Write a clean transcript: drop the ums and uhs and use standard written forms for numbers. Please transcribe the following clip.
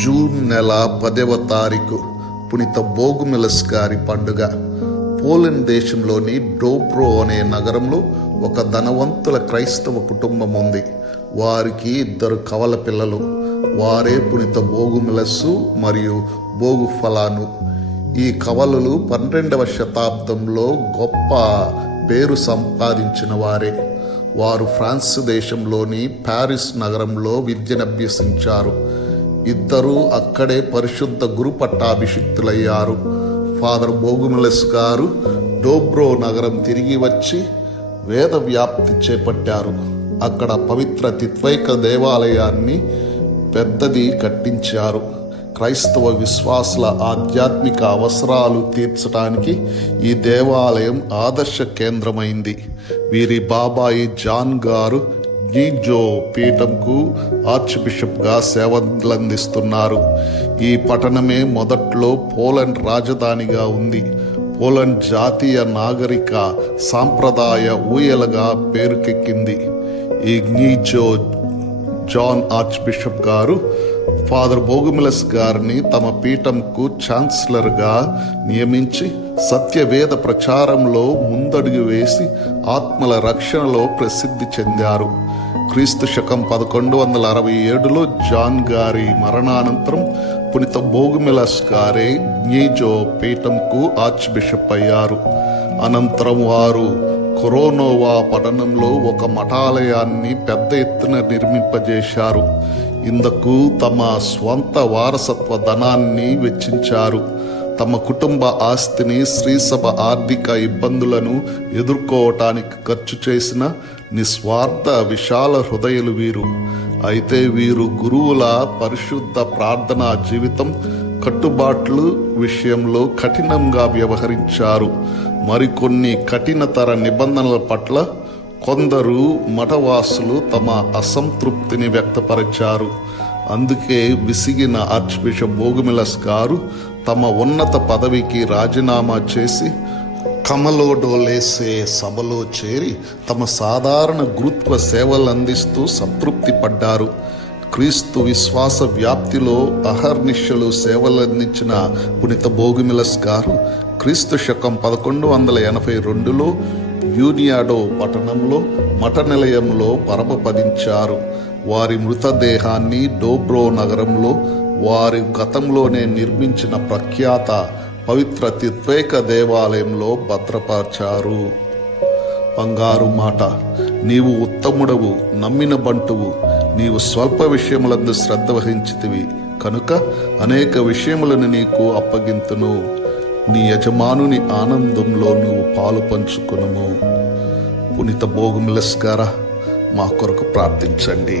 June నెల 10వ తారీఖు పునీత బోగుమిలస్ గారి పండుగ. పోలెండ్ దేశంలోని డోబ్రో అనే నగరంలో ఒక ధనవంతుల క్రైస్తవ కుటుంబం ఉంది. వారికి 2 కవల పిల్లలు. వారే పునీత బోగుమిలస్సు మరియు బోగుఫలాను. ఈ కవలలు 12వ శతాబ్దంలో గొప్ప పేరు సంపాదించిన వారే. వారు ఫ్రాన్స్ దేశంలోని ప్యారిస్ నగరంలో విద్యనభ్యసించారు. ఇద్దరూ అక్కడే పరిశుద్ధ గురు పట్టాభిషిక్తులయ్యారు. ఫాదర్ బోగుమిలస్ గారు డోబ్రో నగరం తిరిగి వచ్చి వేద వ్యాప్తి చేపట్టారు. అక్కడ పవిత్ర తిత్వైక దేవాలయాన్ని పెద్దది కట్టించారు. క్రైస్తవ విశ్వాసుల ఆధ్యాత్మిక అవసరాలు తీర్చడానికి ఈ దేవాలయం ఆదర్శ కేంద్రమైంది. వీరి బాబాయి జాన్ గారు గ్నీజో పీఠంకు ఆర్చ్ బిషప్గా సేవలందిస్తున్నారు. ఈ పట్టణమే మొదట్లో పోలండ్ రాజధానిగా ఉంది. పోలండ్ జాతీయ నాగరిక సాంప్రదాయ ఊయలగా పేరుకెక్కింది. ఈ గ్నీజో జాన్ ఆర్చ్ బిషప్ గారు ఫాదర్ బోగుమిలస్ గారిని తమ పీఠంకు ఛాన్సలర్గా నియమించి సత్యవేద ప్రచారంలో ముందడుగు వేసి ఆత్మల రక్షణలో ప్రసిద్ధి చెందారు. క్రీస్తు శకం 1167లో జాన్ గారి మరణానంతరం పునీత బోగుమిలస్ గారే గ్నీజో పీఠంకు ఆర్చ్ బిషప్ అయ్యారు. అనంతరం వారు కొరోనోవా పట్టణంలో ఒక మఠాలయాన్ని పెద్ద ఎత్తున నిర్మింపజేశారు. ఇందుకు తమ స్వంత వారసత్వ ధనాన్ని వెచ్చించారు. తమ కుటుంబ ఆస్తిని శ్రీసభ ఆర్థిక ఇబ్బందులను ఎదుర్కోవటానికి ఖర్చు చేసిన నిస్వార్థ విశాల హృదయులు వీరు. అయితే వీరు గురువుల పరిశుద్ధ ప్రార్థనా జీవితం, కట్టుబాట్లు విషయంలో కఠినంగా వ్యవహరించారు. మరికొన్ని కఠినతర నిబంధనల పట్ల కొందరు మఠవాసులు తమ అసంతృప్తిని వ్యక్తపరిచారు. అందుకే విసిగిన ఆర్చ్ బిషప్ బోగుమిలస్ గారు తమ ఉన్నత పదవికి రాజీనామా చేసి కమలోడోలేసే సభలో చేరి తమ సాధారణ గురుత్వ సేవలందిస్తూ సంతృప్తి పడ్డారు. క్రీస్తు విశ్వాస వ్యాప్తిలో అహర్నిశలు సేవలందించిన పునీత బోగుమిలస్ గారు క్రీస్తు శకం 1182లో యూనియాడో పట్టణంలో మఠ నిలయంలో పరమపదించారు. వారి మృతదేహాన్ని డోబ్రో నగరంలో వారి గతంలోనే నిర్మించిన ప్రఖ్యాత పవిత్ర తిత్వేక దేవాలయంలో భద్రపరిచారు. బంగారు మాట, నీవు ఉత్తముడవు, నమ్మిన బంటువు. నీవు స్వల్ప విషయములందు శ్రద్ధ వహించితివి కనుక అనేక విషయములను నీకు అప్పగింతును. నీ యజమానుని ఆనందంలో నువ్వు పాలు పంచుకునుము. పునీత బోగుమిలస్ గారా, మా కొరకు ప్రార్థించండి.